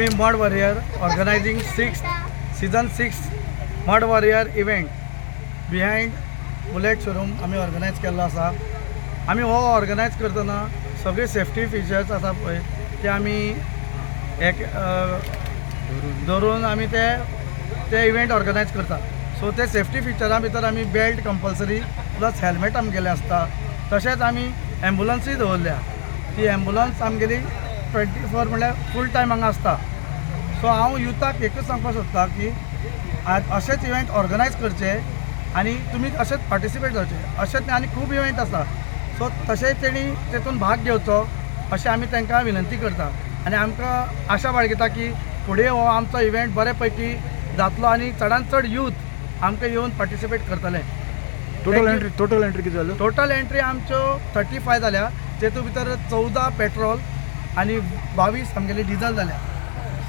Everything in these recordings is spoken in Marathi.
आम्ही mud warrior organising season 6 mud warrior event behind bullet showroom आम्ही ऑर्गनायज केल्लो आसा. आम्ही हो ऑर्गनायज करतना सगळे सेफ्टी फिचर्स आसा पळय ते आमी एक धरून आमी ते इव्हेंट ऑर्गनायज करता. सो ते सेफ्टी फिचरा भितर आमी बेल्ट कंपल्सरी प्लस हेल्मेट आमगेले आसता. तशेंच आमी एम्बुलन्सूय दवरल्या. ती एम्बुलन्स आमगेली 24 म्हणल्यार फूल टायम हांगा आसता. सो हांव युथाक एकूच सांगपाक सोदता की अशेच इव्हेंट ऑर्गनायज करचे आनी तुमी अशेंच पार्टिसिपेट जावचे. अशेंच न्ही आनी खूब इव्हेंट आसा. सो तशेंच तेणी तेतून भाग घेवचो अशें आमी तांकां विनंती करता. आनी आमकां आशा बाळगिता की फुडें हो आमचो इव्हेंट बरे पैकी जातलो आनी चडांत चड यूथ आमकां येवन पार्टिसिपेट करतले. टोटल एंट्री किती जालो? टोटल एंट्री आमच्यो 35 जाल्या. तेतूं भितर 14 पेट्रोल आनी 22 आमगेली डिझल जाल्या.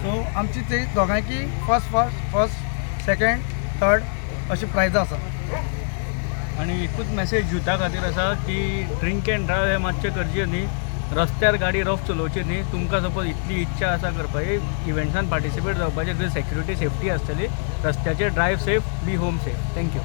सो आमची ते दोगांयकी फर्स्ट सेकंड थर्ड अशी प्रायजां आसा. आणि एकूच मॅसेज युथा खातीर आसा की ड्रिंक एंड ड्रायव्ह हे मातशें करचें न्ही. रस्त्यार गाडी रफ चलोवची न्ही. तुमकां सपोज इतली इच्छा आसा करपाची इव्हेंट्सान पार्टिसिपेट जावपाचें थंय सेक्युरिटी सेफ्टी आसतली. रस्त्याचेर ड्रायव्ह सेफ बी होम सेफ. थँक्यू.